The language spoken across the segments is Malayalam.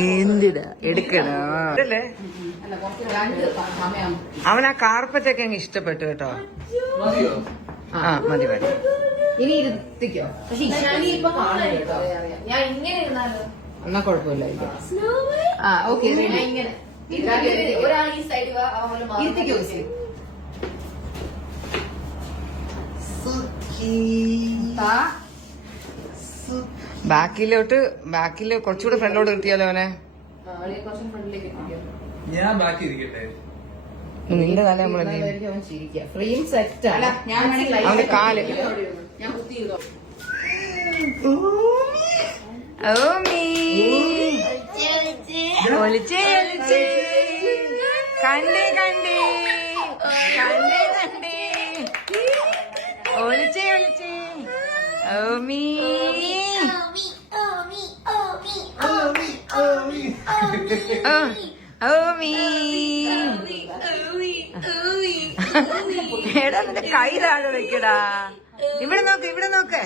എന്തിടാ എടുക്കണോ? അവൻ ആ കാർപ്പറ്റ് ഒക്കെ അങ്ങ് ഇഷ്ടപ്പെട്ടു കേട്ടോ. ആ മതി മതി. ഇനി ഇരുത്തിക്കോ. പക്ഷെ ഇഷാനി ഇപ്പൊ കാണും കേട്ടോ. ഞാൻ ഇങ്ങനെ ഇരുന്നാലോ? എന്നാ കുഴപ്പമില്ല. ആ ഓക്കെ. ഇങ്ങനെ ഒരാൾ ഈ സൈഡ് ഇരുത്തിക്കോ. ബാക്കില് കുറച്ചുകൂടെ ഫ്രണ്ടിലോട്ട് കിട്ടിയാലോ അവനെ? ഞാൻ ബാക്കി ഇരിക്കട്ടെ. നിന്റെ തല നമ്മളെ അവന്റെ കാല്. കണ്ടേ കണ്ടേ കണ്ടേ കണ്ടേ ഒളിച്ചേ ഒളിച്ചേ ഓമീ എടാ നിന്റെ കൈ താഴെ വെക്കടാ. ഇവിടെ നോക്ക് ഇവിടെ നോക്ക്.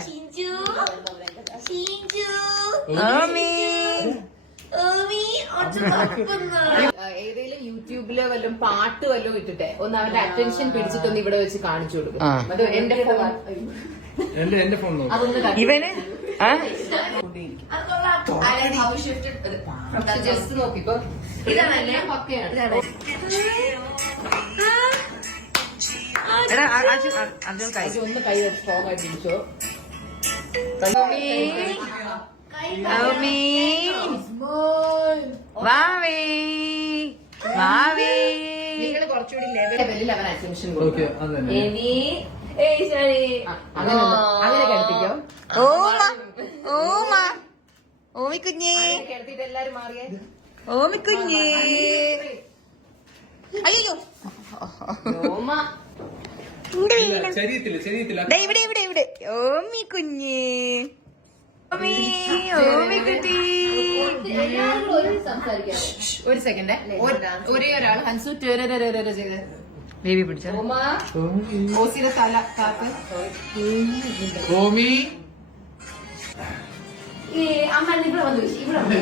ഏതെങ്കിലും യൂട്യൂബില് വല്ലതും പാട്ട് വല്ലതും ഇട്ടിട്ടെ ഒന്ന് അവന്റെ അറ്റൻഷൻ പിടിച്ചിട്ടൊന്ന് ഇവിടെ വെച്ച് കാണിച്ചു കൊടുക്കും. അത് എന്റെ ഫോൺ ഇവന് ജസ്റ്റ് നോക്കിക്കോ. ഇതാണ് പക്കയാണ്. എടാ അർജുൻ കൈ ഒന്ന് കൈ സ്ട്രോങ് ആയിട്ട് പിടിച്ചോ. നിങ്ങൾ കുറച്ചുകൂടി ലെവലിൽ അവൻ അറ്റൻഷൻ കൊടുക്കും. അങ്ങനെ കേൾപ്പിക്കോ. ഓമി കുഞ്ഞേ കേൾത്തിട്ട് എല്ലാരും മാറിയേ. ഓമി കുഞ്ഞേ. അയ്യോ ഇവിടെ ഇവിടെ ഇവിടെ. ഓമി കുഞ്ഞേ ഓമി കുട്ടി. ഒരു സെക്കൻഡ്. ഒരേ ഒരാൾ ഹൻസു ചെയ്ത് ബേബി പിടിച്ച ഓസിയുടെ തല കാക്ക്. അമ്മ ഇവിടെ വന്നു ഇവിടെ വന്നു